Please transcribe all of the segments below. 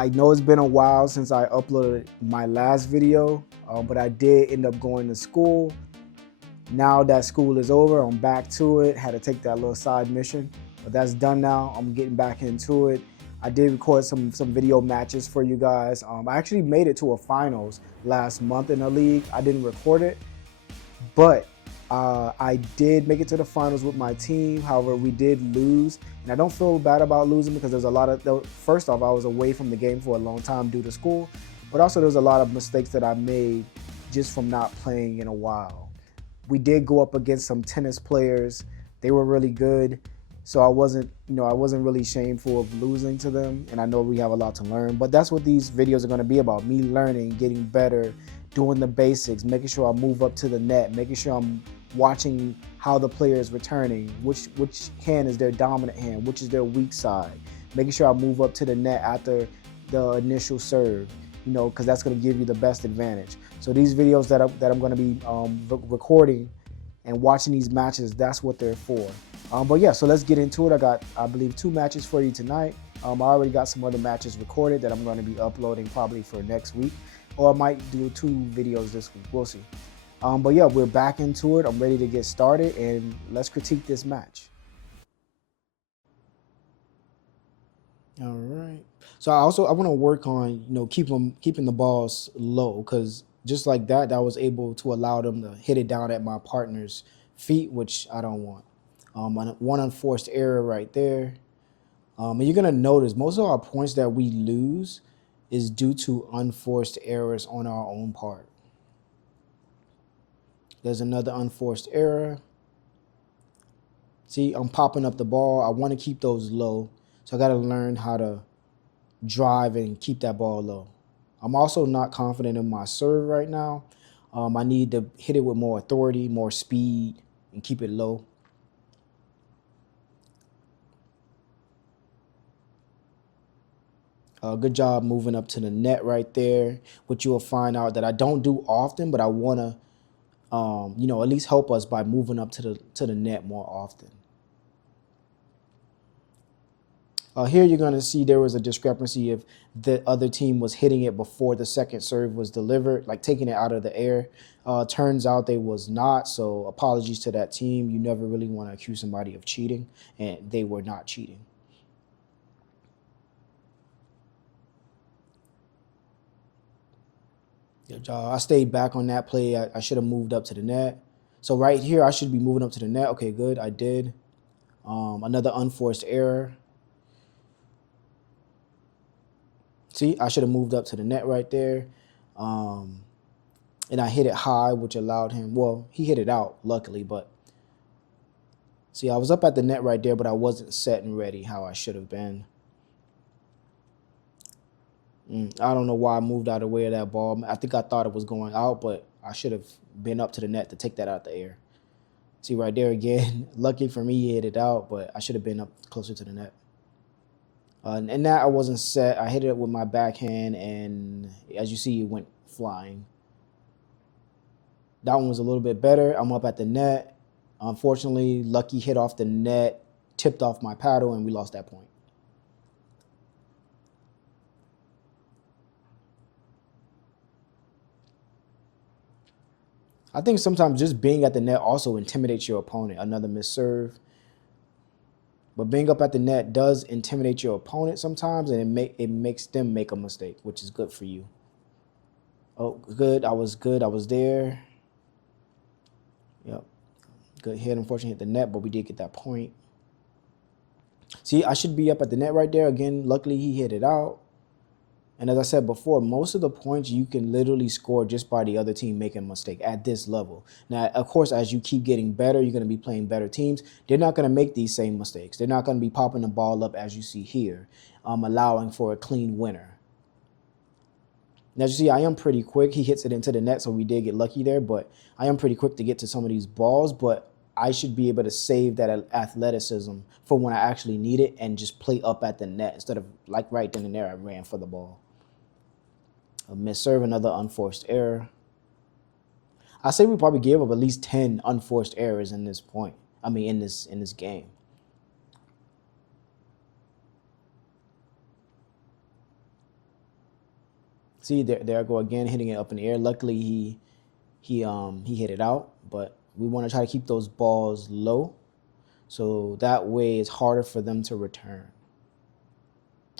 I know it's been a while since I uploaded my last video, but I did end up going to school. Now that school is over, I'm back to it. Had to take that little side mission, but that's done now. I'm getting back into it. I did record some video matches for you guys. I actually made it to a finals last month in the league. I didn't record it, but I did make it to the finals with my team. However, we did lose, and I don't feel bad about losing because there's a lot of, first off, I was away from the game for a long time due to school, but also there's a lot of mistakes that I made just from not playing in a while. We did go up against some tennis players. They were really good. So I wasn't really shameful of losing to them, and I know we have a lot to learn, but that's what these videos are going to be about, me learning, getting better, doing the basics, making sure I move up to the net, making sure I'm watching how the player is returning, which hand is their dominant hand, which is their weak side, making sure I move up to the net after the initial serve, because that's going to give you the best advantage. So these videos that I'm going to be recording and watching these matches, that's what they're for. But yeah, so let's get into it. I got, I believe, 2 matches for you tonight. I already got some other matches recorded that I'm going to be uploading probably for next week, or I might do 2 videos this week. We'll see. But yeah, we're back into it. I'm ready to get started, and let's critique this match. All right. So I want to work on, keeping the balls low, because just like that, I was able to allow them to hit it down at my partner's feet, which I don't want. One unforced error right there. And you're gonna notice most of our points that we lose is due to unforced errors on our own part. There's another unforced error. See, I'm popping up the ball. I want to keep those low, so I got to learn how to drive and keep that ball low. I'm also not confident in my serve right now. I need to hit it with more authority, more speed, and keep it low. Good job moving up to the net right there, which you will find out that I don't do often, but I want to, at least help us by moving up to the net more often. Here you're going to see there was a discrepancy if the other team was hitting it before the second serve was delivered, like taking it out of the air. Turns out they was not, so apologies to that team. You never really want to accuse somebody of cheating, and they were not cheating. I stayed back on that play. I should have moved up to the net. So right here, I should be moving up to the net. Okay, good, I did. Another unforced error. See, I should have moved up to the net right there. And I hit it high, which allowed him, well, he hit it out, luckily, but see, I was up at the net right there, but I wasn't set and ready how I should have been. I don't know why I moved out of the way of that ball. I think I thought it was going out, but I should have been up to the net to take that out the air. See right there again, lucky for me, he hit it out, but I should have been up closer to the net. And that I wasn't set. I hit it with my backhand, and as you see, it went flying. That one was a little bit better. I'm up at the net. Unfortunately, lucky hit off the net, tipped off my paddle, and we lost that point. I think sometimes just being at the net also intimidates your opponent. Another missed serve. But being up at the net does intimidate your opponent sometimes, and it makes them make a mistake, which is good for you. Oh, good. I was good. I was there. Yep. Good hit. Unfortunately, hit the net, but we did get that point. See, I should be up at the net right there. Again, luckily, he hit it out. And as I said before, most of the points you can literally score just by the other team making a mistake at this level. Now, of course, as you keep getting better, you're going to be playing better teams. They're not going to make these same mistakes. They're not going to be popping the ball up as you see here, allowing for a clean winner. Now, as you see, I am pretty quick. He hits it into the net, so we did get lucky there. But I am pretty quick to get to some of these balls. But I should be able to save that athleticism for when I actually need it and just play up at the net instead of like right then and there I ran for the ball. A missed serve, another unforced error. I say we probably gave up at least 10 unforced errors in this point. In this game. See, there I go again, hitting it up in the air. Luckily, he hit it out, but we want to try to keep those balls low, so that way it's harder for them to return.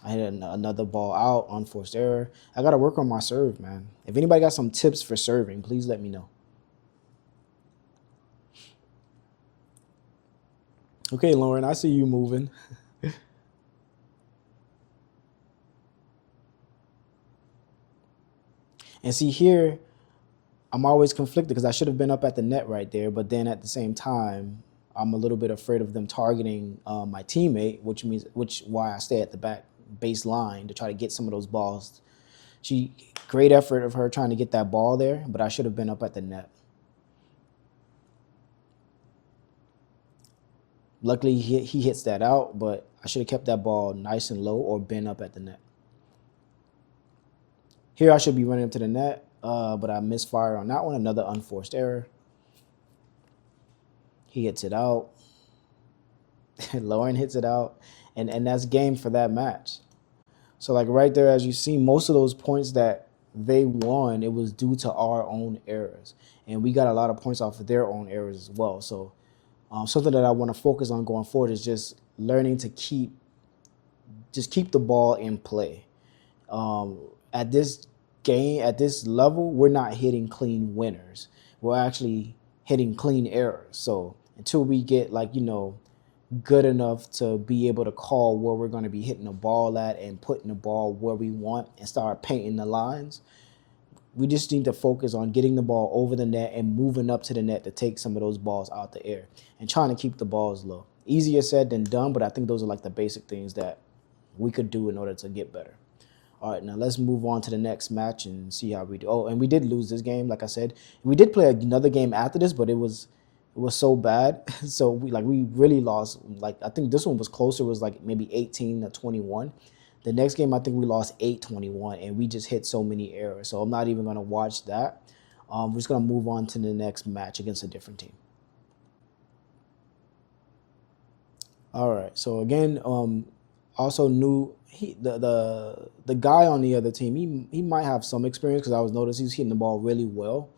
I hit another ball out, unforced error. I got to work on my serve, man. If anybody got some tips for serving, please let me know. Okay, Lauren, I see you moving. And see here, I'm always conflicted because I should have been up at the net right there, but then at the same time, I'm a little bit afraid of them targeting my teammate, which why I stay at the back baseline to try to get some of those balls. Great effort of her trying to get that ball there, but I should have been up at the net. Luckily, he hits that out, but I should have kept that ball nice and low or been up at the net. Here I should be running up to the net, but I misfire on that one. Another unforced error. He hits it out. Lauren hits it out, and that's game for that match. So like right there, as you see, most of those points that they won, it was due to our own errors, and we got a lot of points off of their own errors as well. So something that I want to focus on going forward is just learning to keep the ball in play. At this game, at this level, we're not hitting clean winners. We're actually hitting clean errors. So until we get good enough to be able to call where we're going to be hitting the ball at and putting the ball where we want and start painting the lines, we just need to focus on getting the ball over the net and moving up to the net to take some of those balls out the air and trying to keep the balls low. Easier said than done, but I think those are like the basic things that we could do in order to get better. All right, now let's move on to the next match and see how we do. Oh, and we did lose this game, like I said. We did play another game after this, but it was so bad. So we really lost. Like I think this one was closer. It was like maybe 18-21. The next game, I think we lost 8-21, and we just hit so many errors. So I'm not even going to watch that. We're just going to move on to the next match against a different team. All right. So again, also new. The guy on the other team, he might have some experience because I was noticing he's hitting the ball really well.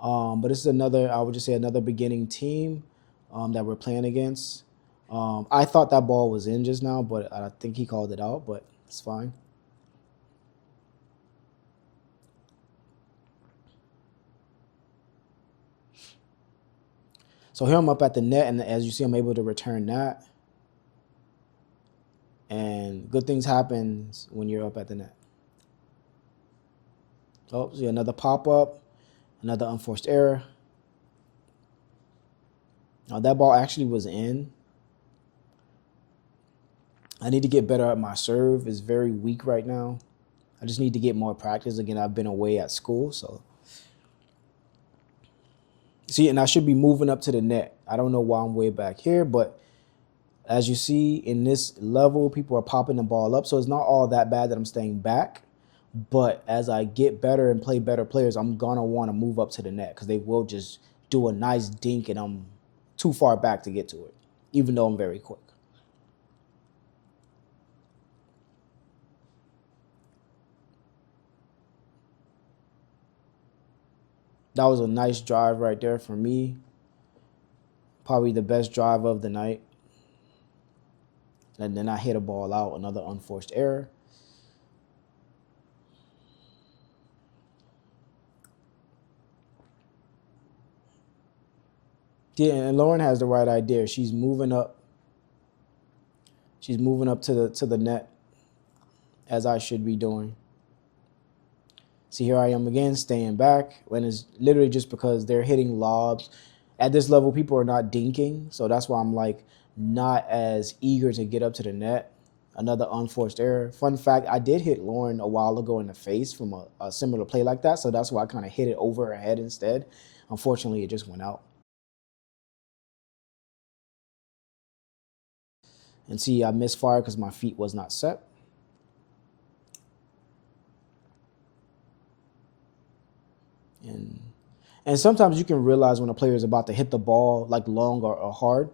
But this is I would just say another beginning team that we're playing against. I thought that ball was in just now, but I think he called it out, but it's fine. So here I'm up at the net, and as you see, I'm able to return that. And good things happen when you're up at the net. Oh, see another pop-up, another unforced error. Now that ball actually was in. I need to get better at my serve. It's very weak right now. I just need to get more practice. Again, I've been away at school, so. See, and I should be moving up to the net. I don't know why I'm way back here, but as you see in this level, people are popping the ball up. So it's not all that bad that I'm staying back. But as I get better and play better players, I'm going to want to move up to the net because they will just do a nice dink and I'm too far back to get to it, even though I'm very quick. That was a nice drive right there for me. Probably the best drive of the night. And then I hit a ball out, another unforced error. Yeah, and Lauren has the right idea. She's moving up. She's moving up to the net, as I should be doing. See, here I am again, staying back, when it's literally just because they're hitting lobs. At this level, people are not dinking, so that's why I'm like not as eager to get up to the net. Another unforced error. Fun fact, I did hit Lauren a while ago in the face from a similar play like that, so that's why I kind of hit it over her head instead. Unfortunately, it just went out. And see, I misfired because my feet was not set. And sometimes you can realize when a player is about to hit the ball like long or hard.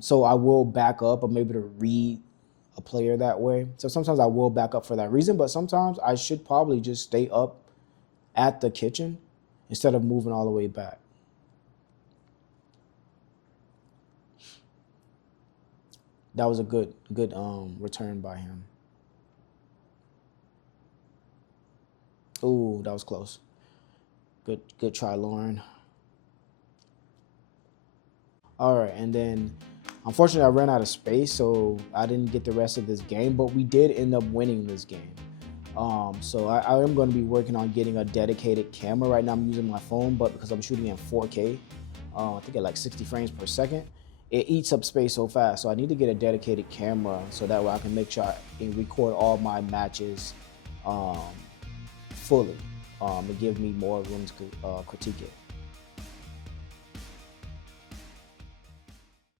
So I will back up. I'm able to read a player that way. So sometimes I will back up for that reason, but sometimes I should probably just stay up at the kitchen instead of moving all the way back. That was a good return by him. Ooh, that was close. Good try, Lauren. All right, and then unfortunately I ran out of space, so I didn't get the rest of this game, but we did end up winning this game. So I am going to be working on getting a dedicated camera. Right now I'm using my phone, but because I'm shooting in 4K, I think at like 60 frames per second, it eats up space so fast. So I need to get a dedicated camera so that way I can make sure I can record all my matches fully, and give me more room to critique it.